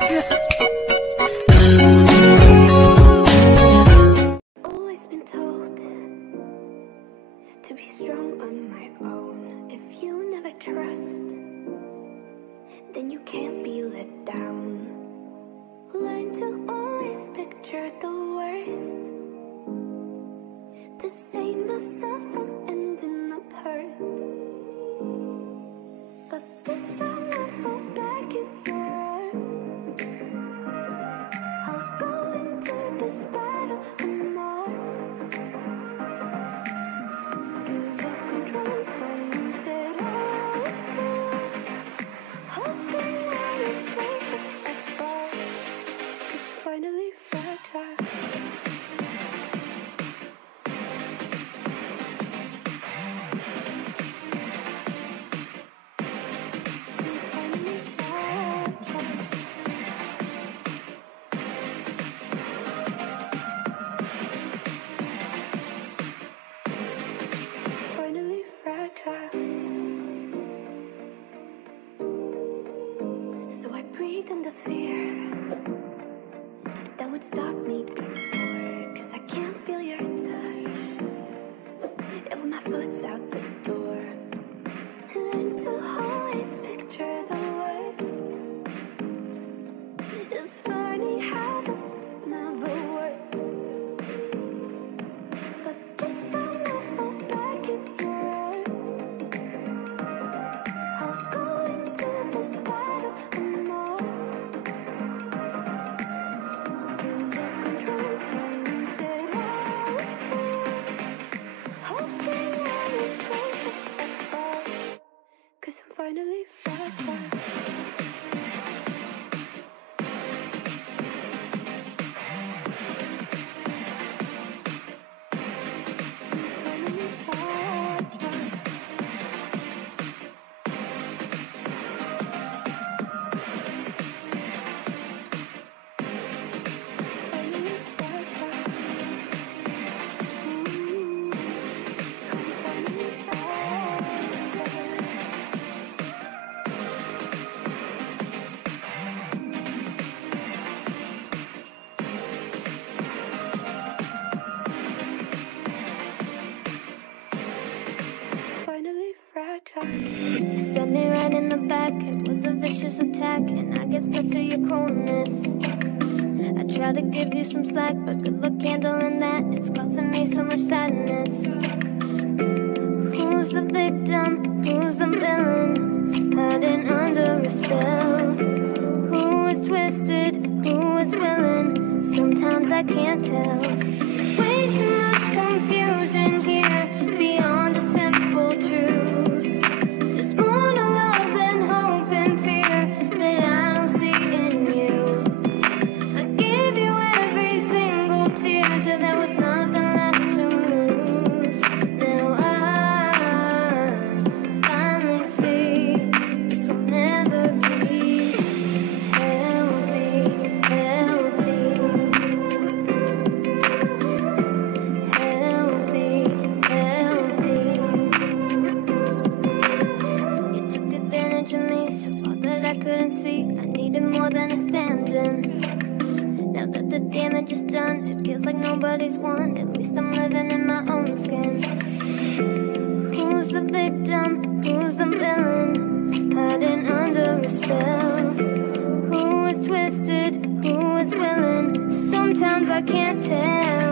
Always been told to be strong on my own. If you never trust, then you can't be let down. Learn to always picture the worst, to save myself from ending up hurt. But this time I'll fall back in your arms. I'll go into this battle unarmed. Give up control and lose it all. Hoping I will break if I fall, 'cause I'm finally fragile. Finally fragile. So I breathe in the fear that would stop me before, 'cause I can't feel your touch if my foot's out the door. Learn to always picture the worst. It's funny how that never works. But this time I'll fall back in your arms. I'll go into this battle unarmed. Give up control and lose it all. Hoping I will break if I fall, 'cause I'm finally fragile. Finally fragile. Finally fragile. Finally Finally fragile. Standing right in the back, it was a vicious attack, and I get stuck to your coldness. I try to give you some slack, but good luck handling that. It's causing me so much sadness. Who's the victim? Who's the villain? Hiding under a spell. Who is twisted? Who is willing? Sometimes I can't tell. There's way too much confusion here beyond a simple truth. There's more to love than hope and fear that I don't see in you. I gave you every single tear till there was nothing left to lose. Now I finally see this will never be healthy, healthy, healthy, healthy. You took advantage of me, so all that I couldn't see. I needed more than a stand-in. Now that the damage is done, it feels like nobody's won. At least I'm living in my own skin. Who's the victim? Who's the villain? Hiding under a spell. Who is twisted? Who is willing? Sometimes I can't tell.